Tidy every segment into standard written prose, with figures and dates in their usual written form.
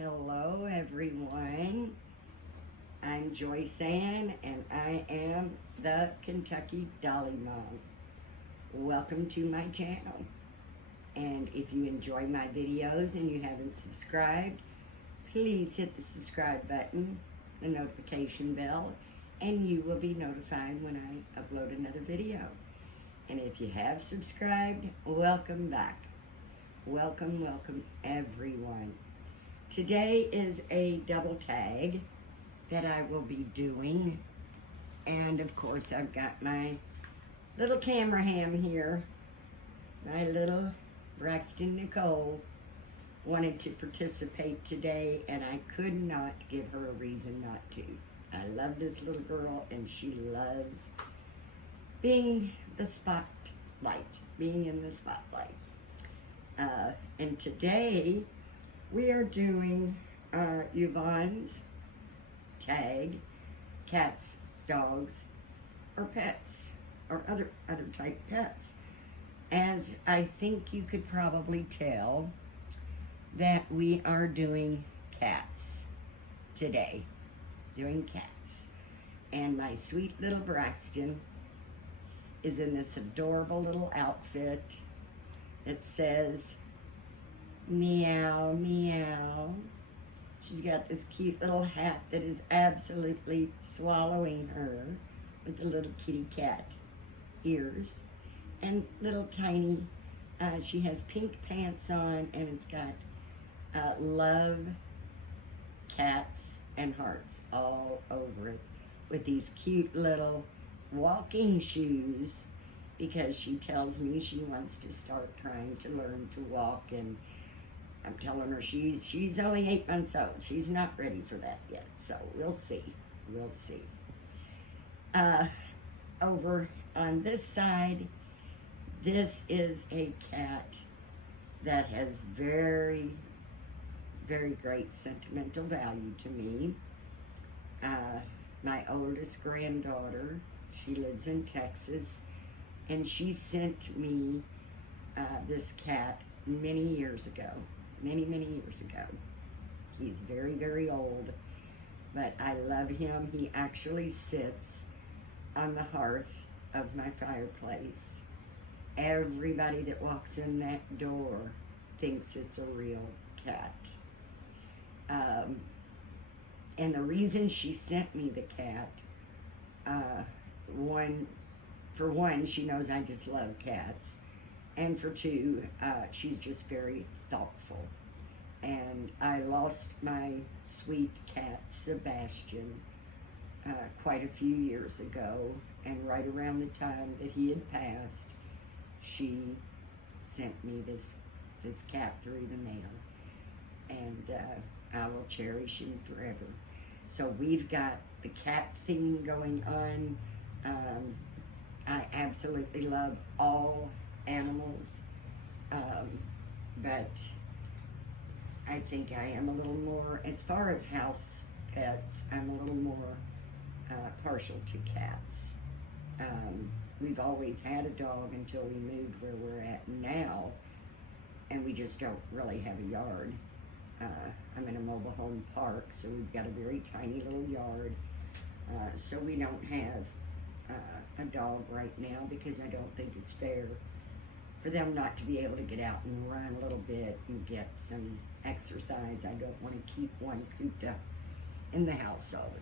Hello, everyone. I'm Joyce Ann, and I am the Kentucky Dolly Mom. Welcome to my channel. And if you enjoy my videos and you haven't subscribed, please hit the subscribe button, the notification bell, and you will be notified when I upload another video. And if you have subscribed, welcome back. Welcome, welcome, everyone. Today is a double tag that I will be doing. And of course, I've got my little camera ham here. My little Braxton Nicole wanted to participate today, and I could not give her a reason not to. I love this little girl, and she loves being the spotlight, being in the spotlight. And today, we are doing Yvonne's tag, cats, dogs, or pets, or other type pets. As I think you could probably tell that we are doing cats today, doing cats. And my sweet little Braxton is in this adorable little outfit that says, meow, meow. She's got this cute little hat that is absolutely swallowing her with the little kitty cat ears. And little tiny, she has pink pants on, and it's got love, cats, and hearts all over it with these cute little walking shoes, because she tells me she wants to start trying to learn to walk, and I'm telling her she's only 8 months old. She's not ready for that yet, so we'll see. We'll see. Over on this side, this is a cat that has very, very great sentimental value to me. My oldest granddaughter, she lives in Texas, and she sent me this cat many years ago. Many years ago. He's very, very old, but I love him. He actually sits on the hearth of my fireplace. Everybody that walks in that door thinks it's a real cat. And the reason she sent me the cat, for one, she knows I just love cats. And for two, she's just very thoughtful. And I lost my sweet cat, Sebastian, quite a few years ago. And right around the time that he had passed, she sent me this cat through the mail. And I will cherish him forever. So we've got the cat theme going on. I absolutely love all animals, but I think I am a little more, as far as house pets, I'm a little more partial to cats. We've always had a dog until we moved where we're at now, and we just don't really have a yard. I'm in a mobile home park, so we've got a very tiny little yard, so we don't have a dog right now, because I don't think it's fair for them not to be able to get out and run a little bit and get some exercise. I don't want to keep one cooped up in the house all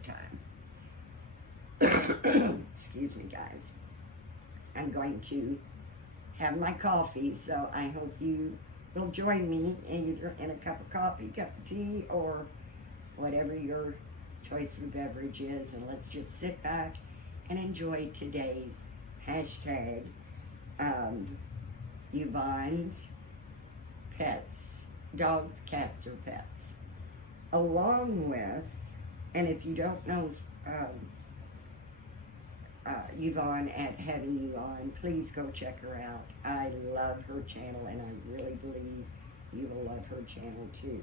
the time. Excuse me, guys. I'm going to have my coffee, so I hope you will join me either in a cup of coffee, cup of tea, or whatever your choice of beverage is, and let's just sit back and enjoy today's hashtag Yvonne's pets, dogs, cats, or pets. Along with, and if you don't know Yvonne at Having You On, please go check her out. I love her channel, and I really believe you will love her channel too.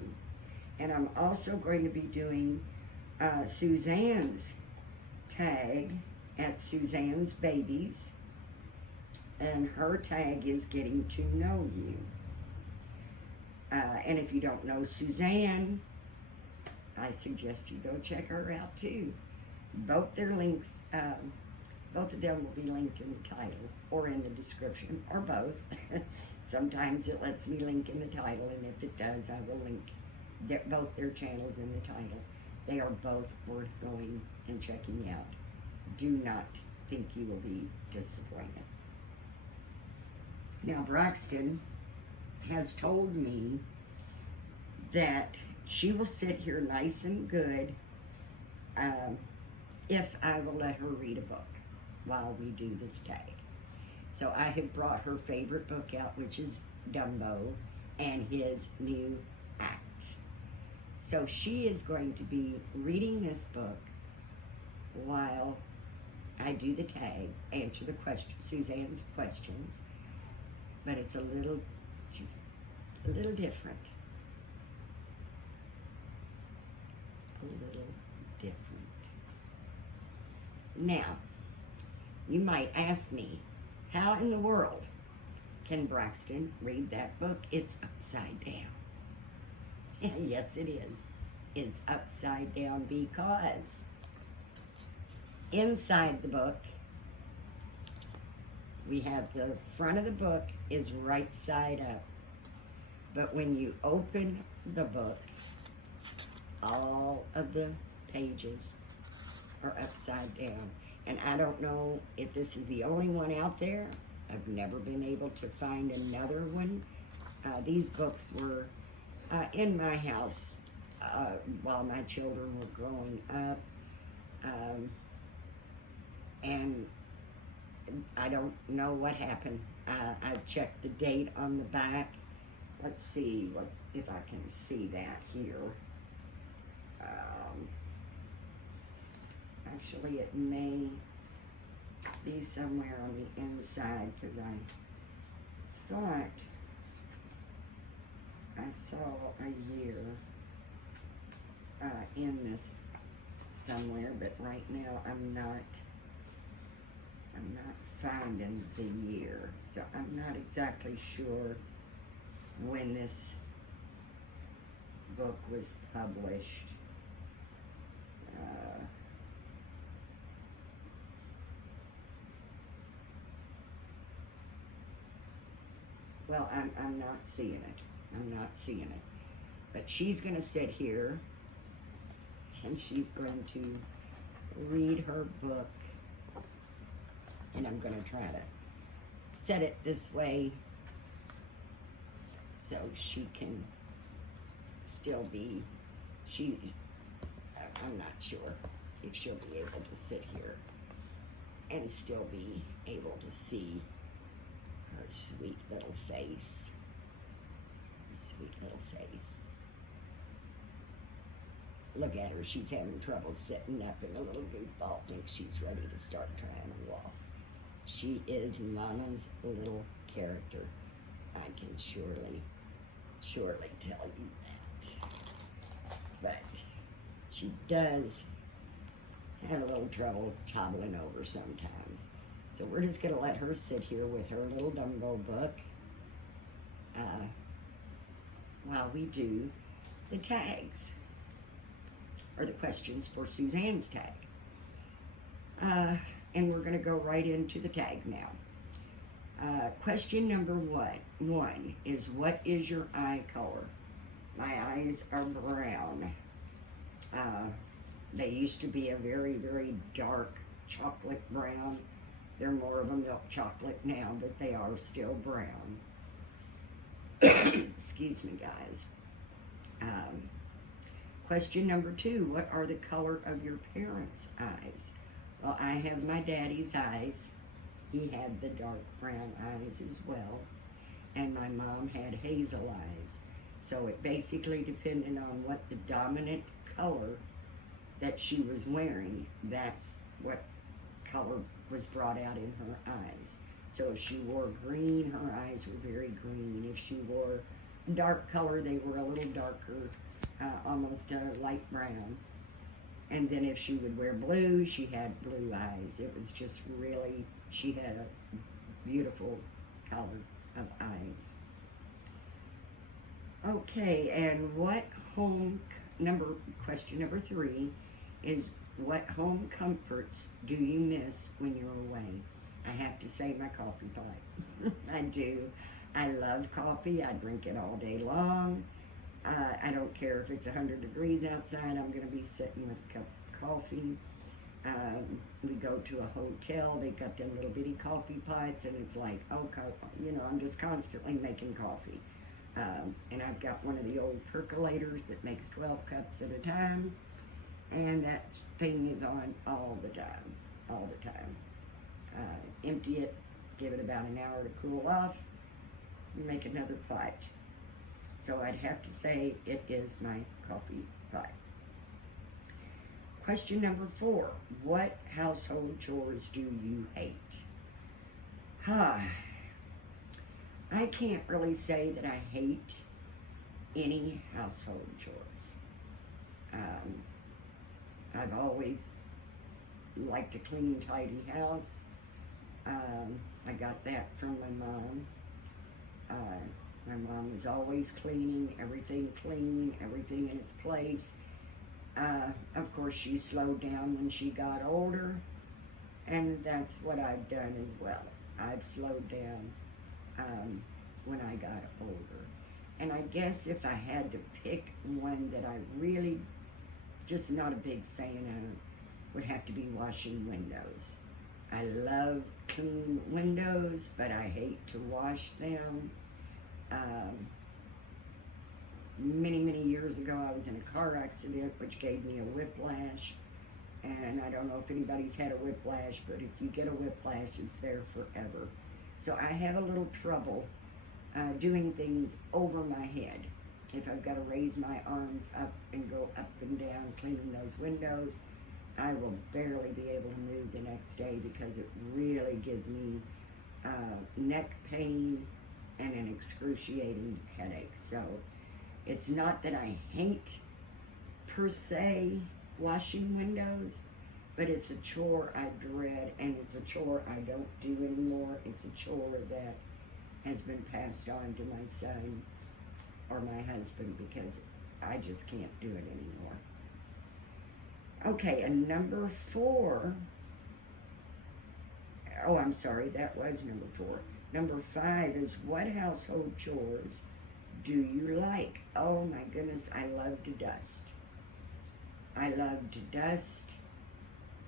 And I'm also going to be doing Suzanne's tag at Suzanne's Babies, and her tag is Getting to Know You. And if you don't know Suzanne, I suggest you go check her out too. Both their links, both of them will be linked in the title or in the description, or both. Sometimes it lets me link in the title, and if it does, I will link both their channels in the title. They are both worth going and checking out. Do not think you will be disappointed. Now, Braxton has told me that she will sit here nice and good if I will let her read a book while we do this tag. So I have brought her favorite book out, which is Dumbo and his new act. So she is going to be reading this book while I do the tag, answer the question, Suzanne's questions, but it's just a little different. A little different. Now, you might ask me, how in the world can Braxton read that book? It's upside down. Yes, it is. It's upside down because inside the book, we have the front of the book is right side up. But when you open the book, all of the pages are upside down. And I don't know if this is the only one out there. I've never been able to find another one. These books were in my house while my children were growing up. And I don't know what happened. I've checked the date on the back. Let's see if I can see that here. Actually, it may be somewhere on the inside because I thought I saw a year in this somewhere, but right now I'm not finding the year, so I'm not exactly sure when this book was published. Well, I'm not seeing it. I'm not seeing it. But she's going to sit here and she's going to read her book. And I'm going to try to set it this way so she can still be, I'm not sure if she'll be able to sit here and still be able to see her sweet little face. Her sweet little face. Look at her, she's having trouble sitting up in a little goofball. Thinks she's ready to start trying to walk. She is Mama's little character. I can surely tell you that. But she does have a little trouble toppling over sometimes. So we're just going to let her sit here with her little Dumbo book while we do the tags, or the questions for Suzanne's tag. And we're going to go right into the tag now. Question number one is, what is your eye color? My eyes are brown. They used to be a very, very dark chocolate brown. They're more of a milk chocolate now, but they are still brown. Excuse me, guys. Question number two, what are the color of your parents' eyes? Well, I have my daddy's eyes. He had the dark brown eyes as well. And my mom had hazel eyes. So it basically depended on what the dominant color that she was wearing, that's what color was brought out in her eyes. So if she wore green, her eyes were very green. If she wore dark color, they were a little darker, almost a light brown. And then if she would wear blue, she had blue eyes. It was just really, she had a beautiful color of eyes. Okay, and what home, question number 3 is, what home comforts do you miss when you're away? I have to say my coffee pot. I do. I love coffee. I drink it all day long. I don't care if it's 100 degrees outside. I'm going to be sitting with a cup of coffee. We go to a hotel. They've got them little bitty coffee pots, and it's like, okay, I'm just constantly making coffee. And I've got one of the old percolators that makes 12 cups at a time, and that thing is on all the time. Empty it, give it about an hour to cool off, and make another pot. So I'd have to say it is my coffee pot. Question number 4, what household chores do you hate? I can't really say that I hate any household chores. I've always liked a clean, tidy house. I got that from my mom. My mom was always cleaning, everything clean, everything in its place. Of course, she slowed down when she got older, and that's what I've done as well. I've slowed down when I got older. And I guess if I had to pick one that I really just not a big fan of, would have to be washing windows. I love clean windows, but I hate to wash them. Many years ago, I was in a car accident, which gave me a whiplash. And I don't know if anybody's had a whiplash, but if you get a whiplash, it's there forever. So I have a little trouble doing things over my head. If I've got to raise my arms up and go up and down cleaning those windows, I will barely be able to move the next day because it really gives me neck pain and an excruciating headache. So it's not that I hate, per se, washing windows, but it's a chore I dread, and it's a chore I don't do anymore. It's a chore that has been passed on to my son or my husband because I just can't do it anymore. Okay, and number 4, oh, I'm sorry, that was number 4. Number 5 is, what household chores do you like? Oh my goodness, I love to dust. I love to dust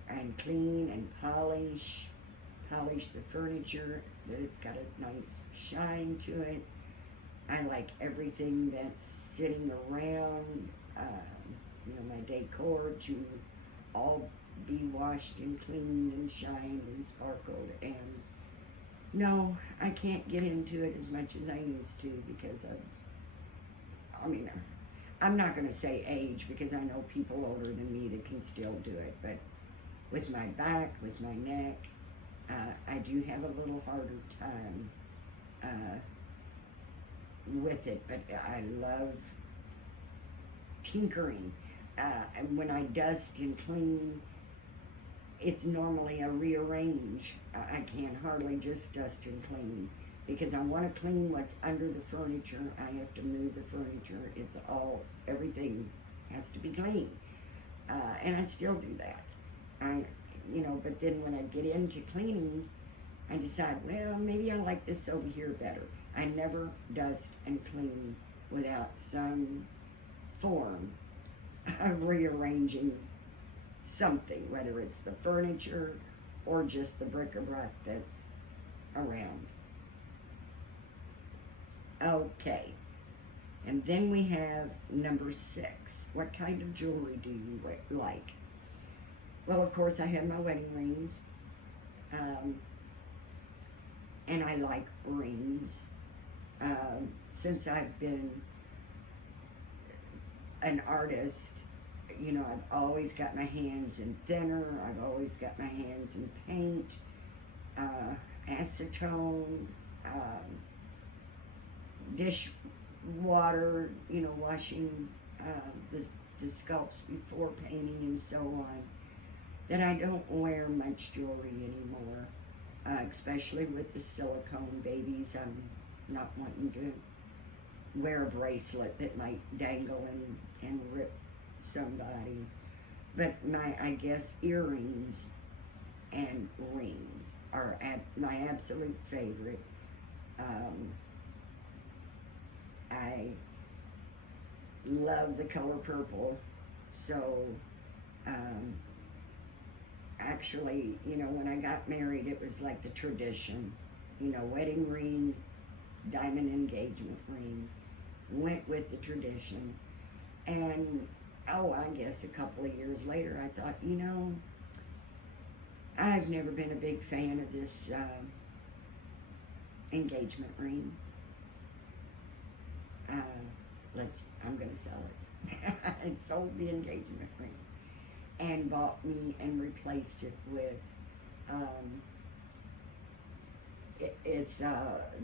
and clean and polish the furniture, that it's got a nice shine to it. I like everything that's sitting around, my decor to all be washed and cleaned and shined and sparkled. And no, I can't get into it as much as I used to because I'm not going to say age, because I know people older than me that can still do it, but with my back, with my neck, I do have a little harder time with it, but I love tinkering. When I dust and clean, it's normally a rearrange. I can't hardly just dust and clean because I want to clean what's under the furniture. I have to move the furniture. Everything has to be clean. And I still do that. But then when I get into cleaning, I decide, well, maybe I like this over here better. I never dust and clean without some form of rearranging something, whether it's the furniture or just the bric-a-brac that's around. Okay, and then we have number 6. What kind of jewelry do you like? Well, of course, I have my wedding rings, and I like rings. Since I've been an artist, I've always got my hands in thinner, I've always got my hands in paint, acetone, dishwater, washing the sculpts before painting and so on, that I don't wear much jewelry anymore, especially with the silicone babies. I'm not wanting to wear a bracelet that might dangle and rip somebody. But I guess earrings and rings are my absolute favorite. I love the color purple, so actually, when I got married, it was like the tradition, wedding ring, diamond engagement ring, went with the tradition. And I guess a couple of years later, I thought, I've never been a big fan of this engagement ring. I'm going to sell it. I sold the engagement ring and bought me and replaced it with,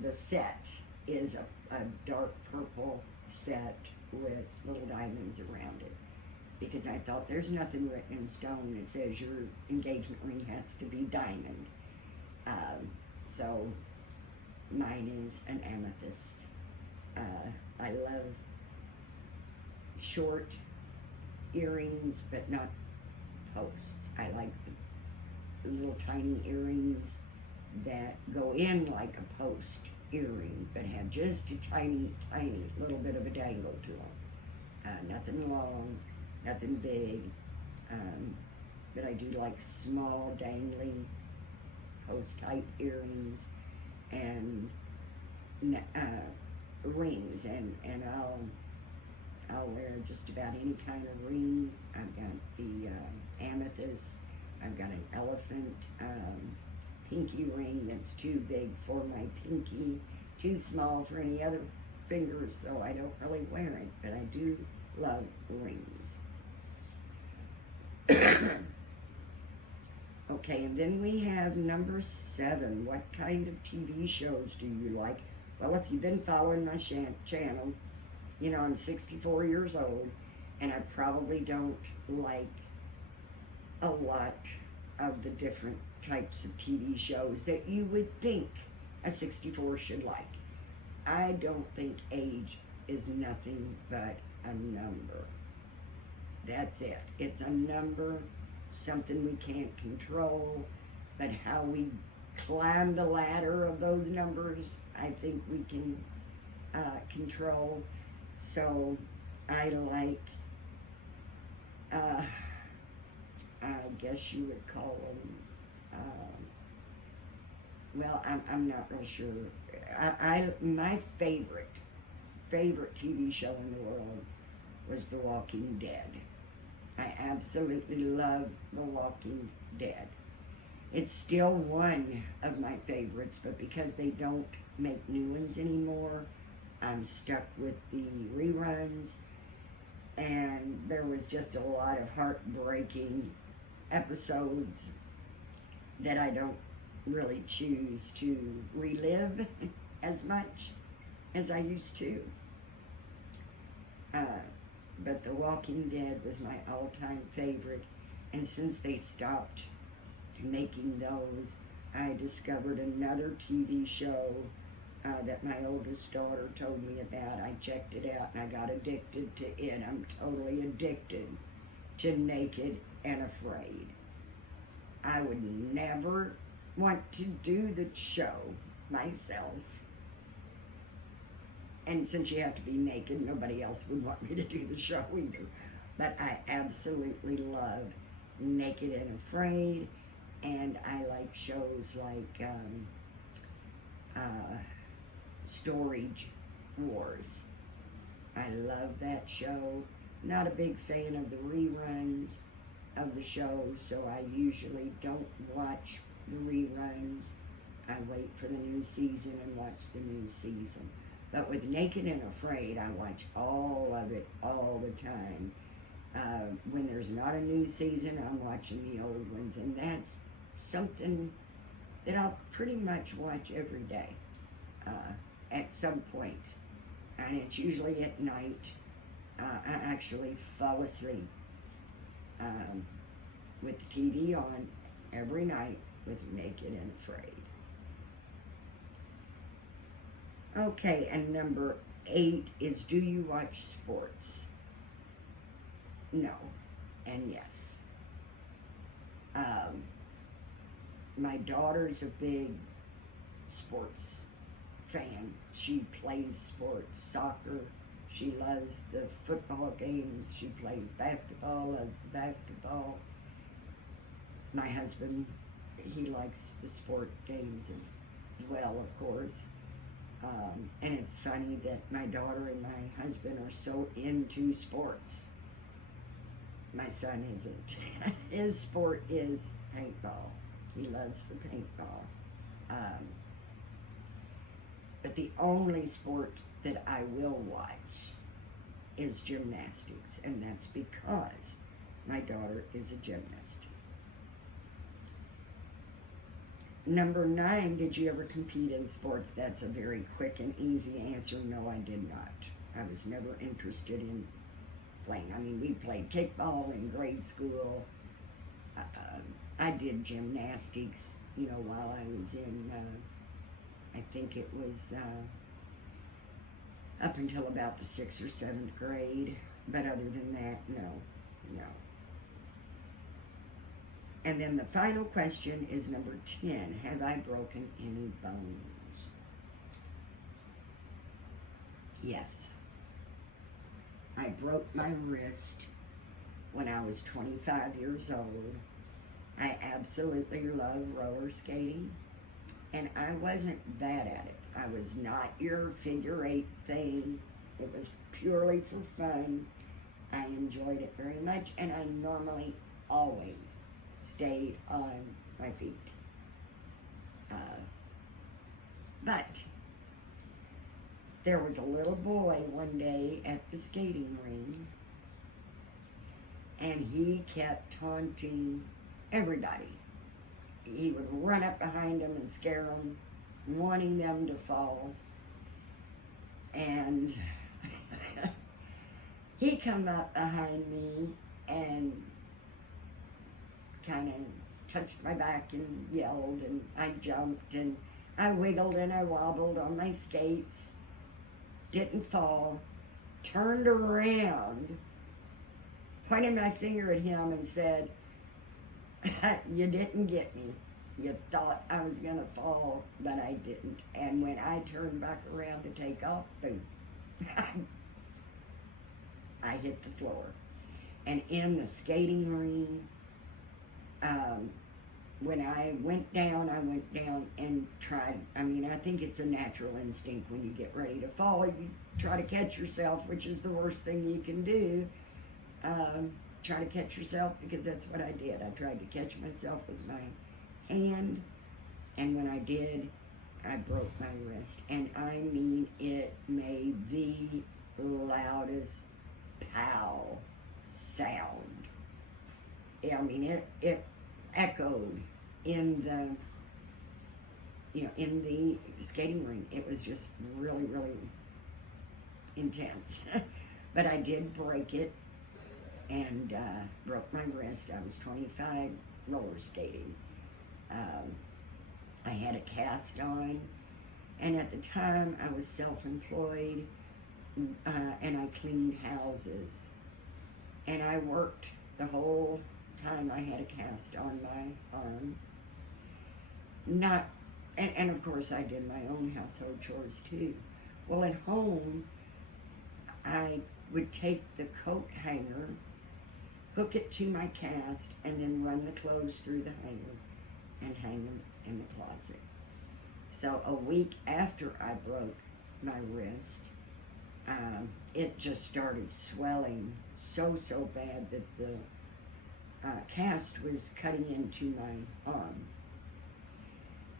the set is a dark purple set with little diamonds around it. Because I thought there's nothing written in stone that says your engagement ring has to be diamond. So mine is an amethyst. I love short earrings, but not posts. I like the little tiny earrings that go in like a post earring, but have just a tiny, tiny little bit of a dangle to them. Nothing long, nothing big, but I do like small, dangling, post-type earrings and rings, and I'll wear just about any kind of rings. I've got the amethyst. I've got an elephant pinky ring that's too big for my pinky, too small for any other fingers, so I don't really wear it, but I do love rings. Okay, and then we have number 7. What kind of TV shows do you like? Well, if you've been following my channel, I'm 64 years old, and I probably don't like a lot of the different types of TV shows that you would think a 64 should like. I don't think age is nothing but a number. That's it. It's a number, something we can't control, but how we climb the ladder of those numbers, I think we can control. So I like, I guess you would call them, well, I'm not real sure. My favorite TV show in the world was The Walking Dead. I absolutely love The Walking Dead. It's still one of my favorites, but because they don't make new ones anymore, I'm stuck with the reruns, and there was just a lot of heartbreaking episodes that I don't really choose to relive as much as I used to. But The Walking Dead was my all-time favorite, and since they stopped making those, I discovered another TV show that my oldest daughter told me about. I checked it out, and I got addicted to it. I'm totally addicted to Naked and Afraid. I would never want to do the show myself. And since you have to be naked, nobody else would want me to do the show either. But I absolutely love Naked and Afraid, and I like shows like Storage Wars. I love that show. Not a big fan of the reruns of the shows, so I usually don't watch the reruns. I wait for the new season and watch the new season. But with Naked and Afraid, I watch all of it all the time. When there's not a new season, I'm watching the old ones, and that's something that I'll pretty much watch every day at some point. And it's usually at night. I actually fall asleep with the TV on every night with Naked and Afraid. Okay, and number 8 is, do you watch sports? no, and yes. My daughter's a big sports fan. She plays sports, soccer. She loves the football games. She plays basketball, loves the basketball. My husband, he likes the sport games as well, of course. And it's funny that my daughter and my husband are so into sports. My son isn't. His sport is paintball. He loves the paintball. But the only sport that I will watch is gymnastics, and that's because my daughter is a gymnast. Number 9, did you ever compete in sports? That's a very quick and easy answer. No, I did not. I was never interested in playing. I mean, we played kickball in grade school. I did gymnastics, while I was in, I think it was up until about the 6th or 7th grade. But other than that, no. And then the final question is number 10. Have I broken any bones? Yes. I broke my wrist when I was 25 years old. I absolutely love roller skating, and I wasn't bad at it. I was not your figure 8 thing. It was purely for fun. I enjoyed it very much, and I normally always stayed on my feet. But there was a little boy one day at the skating ring, and he kept taunting everybody. He would run up behind them and scare them, wanting them to fall. And he come up behind me and kind of touched my back and yelled, and I jumped and I wiggled and I wobbled on my skates, didn't fall, turned around, pointed my finger at him and said, "You didn't get me. You thought I was going to fall, but I didn't." And when I turned back around to take off, boom, I hit the floor. And in the skating ring, when I went down and tried. I mean, I think it's a natural instinct when you get ready to fall. You try to catch yourself, which is the worst thing you can do. Try to catch yourself, because that's what I did. I tried to catch myself with my hand, and when I did, I broke my wrist. And I mean, it made the loudest pow sound. I mean, it echoed in the skating ring. It was just really, really intense. But I did break it and broke my wrist. I was 25 roller skating. I had a cast on, and at the time I was self-employed, and I cleaned houses. And I worked the whole time I had a cast on my arm. And of course I did my own household chores too. Well, at home, I would take the coat hanger, hook it to my cast, and then run the clothes through the hanger and hang them in the closet. So a week after I broke my wrist, it just started swelling so bad that the cast was cutting into my arm.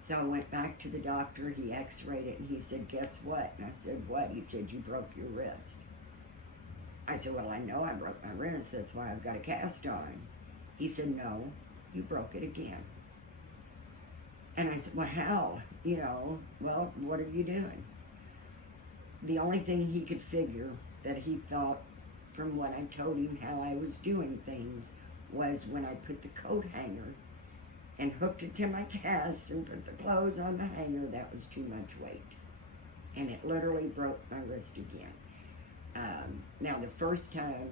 So I went back to the doctor. He x-rayed it, and he said, "Guess what?" And I said, "What?" He said, "You broke your wrist." I said, "Well, I know I broke my wrist. That's why I've got a cast on." He said, "No, you broke it again." And I said, "Well, how? Well, what are you doing?" The only thing he could figure that he thought, from what I told him how I was doing things, was when I put the coat hanger and hooked it to my cast and put the clothes on the hanger, that was too much weight. And it literally broke my wrist again. Now, the first time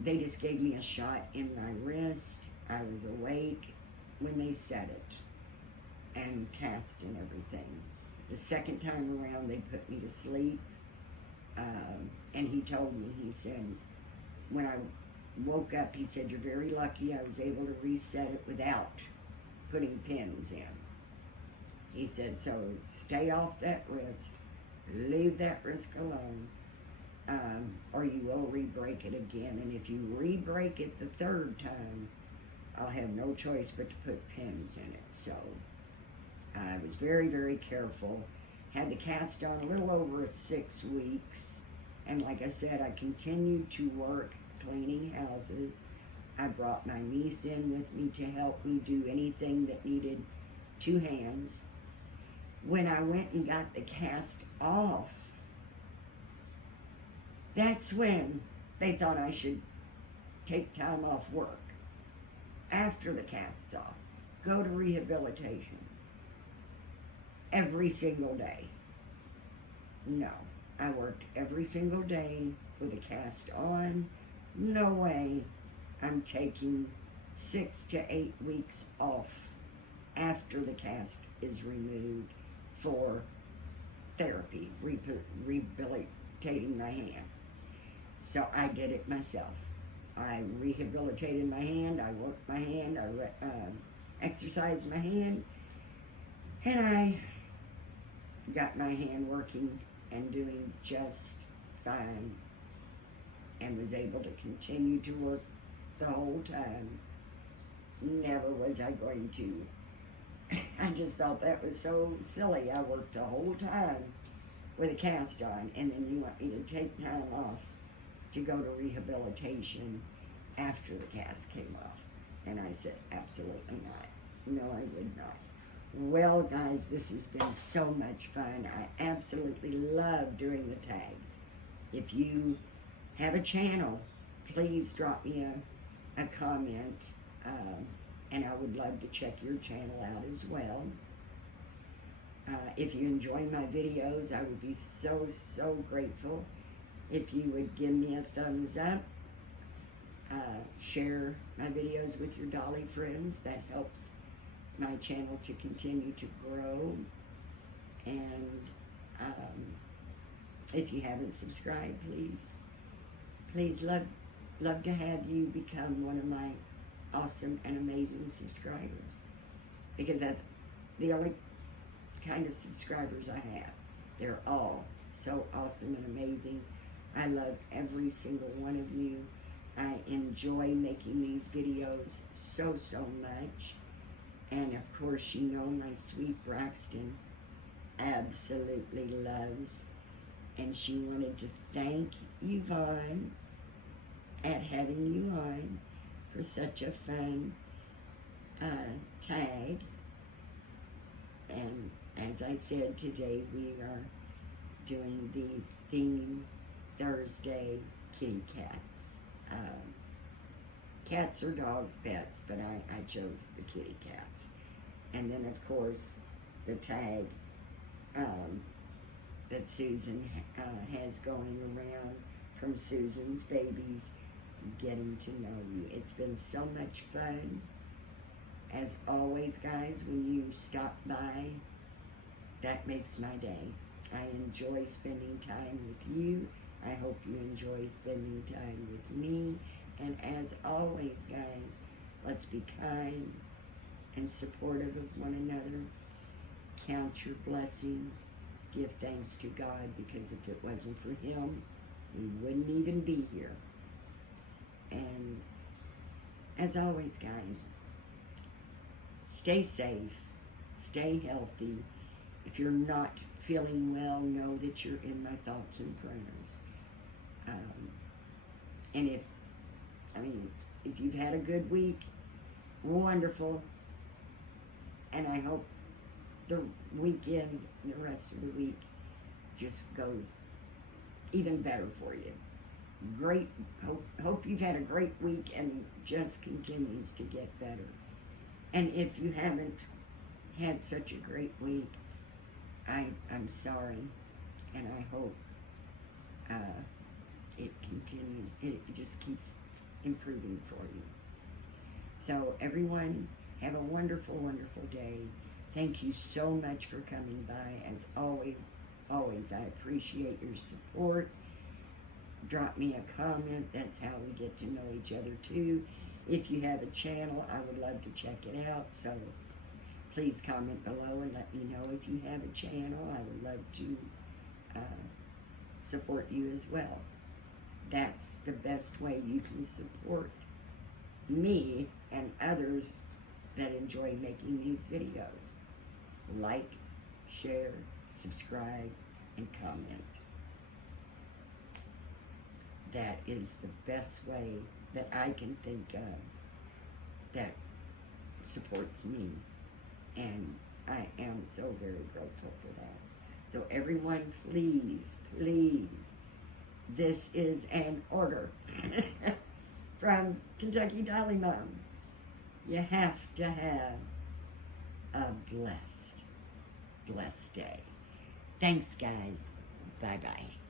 They just gave me a shot in my wrist. I was awake when they set it and cast and everything. The second time around, they put me to sleep. And he told me, he said, when I woke up, he said, you're very lucky I was able to reset it without putting pins in. He said, so stay off that wrist, leave that wrist alone, or you will re-break it again. And if you re-break it the third time, I'll have no choice but to put pins in it. So I was very, very careful. Had the cast on a little over 6 weeks. And like I said, I continued to work cleaning houses. I brought my niece in with me to help me do anything that needed 2 hands. When I went and got the cast off, that's when they thought I should take time off work. After the cast's off, go to rehabilitation every single day. No, I worked every single day with a cast on. No way I'm taking 6 to 8 weeks off after the cast is removed for therapy, rehabilitating my hand. So I did it myself. I rehabilitated my hand, I worked my hand, I exercised my hand, and I got my hand working and doing just fine, and was able to continue to work the whole time. Never was I going to. I just thought that was so silly. I worked the whole time with a cast on, and then you want me to take time off to go to rehabilitation after the cast came off. And I said, absolutely not. No, I would not. Well, guys, this has been so much fun. I absolutely love doing the tags. If you have a channel, please drop me a comment, and I would love to check your channel out as well. If you enjoy my videos, I would be so, so grateful if you would give me a thumbs up. Share my videos with your dolly friends. That helps my channel to continue to grow. And if you haven't subscribed, please love to have you become one of my awesome and amazing subscribers, because that's the only kind of subscribers I have. They're all so awesome and amazing. I love every single one of you. I enjoy making these videos so, so much. And of course, you know, my sweet Braxton absolutely loves. And she wanted to thank Yvonne at having you on for such a fun tag. And as I said, today we are doing the theme Thursday kitty cats. Cats or dogs, pets, but I chose the kitty cats. And then, of course, the tag that Susan has going around, from Susan's babies, getting to know you. It's been so much fun. As always, guys, when you stop by, that makes my day. I enjoy spending time with you. I hope you enjoy spending time with me. And as always, guys, let's be kind and supportive of one another. Count your blessings. Give thanks to God, because if it wasn't for Him, we wouldn't even be here. And as always, guys, stay safe, stay healthy. If you're not feeling well, know that you're in my thoughts and prayers. And if you've had a good week, wonderful. And I hope the weekend, the rest of the week, just goes even better for you. Great. Hope you've had a great week and just continues to get better. And if you haven't had such a great week, I'm sorry, and I hope it continues. It just keeps improving for you. So everyone, have a wonderful, wonderful day. Thank you so much for coming by. As always, I appreciate your support. Drop me a comment. That's how we get to know each other too. If you have a channel, I would love to check it out. So please comment below and let me know if you have a channel. I would love to support you as well. That's the best way you can support me and others that enjoy making these videos. Like, share, subscribe, and comment. That is the best way that I can think of that supports me. And I am so very grateful for that. So everyone, please, please, this is an order from Kentucky Dolly Mom. You have to have a blessed day. Thanks, guys. Bye-bye.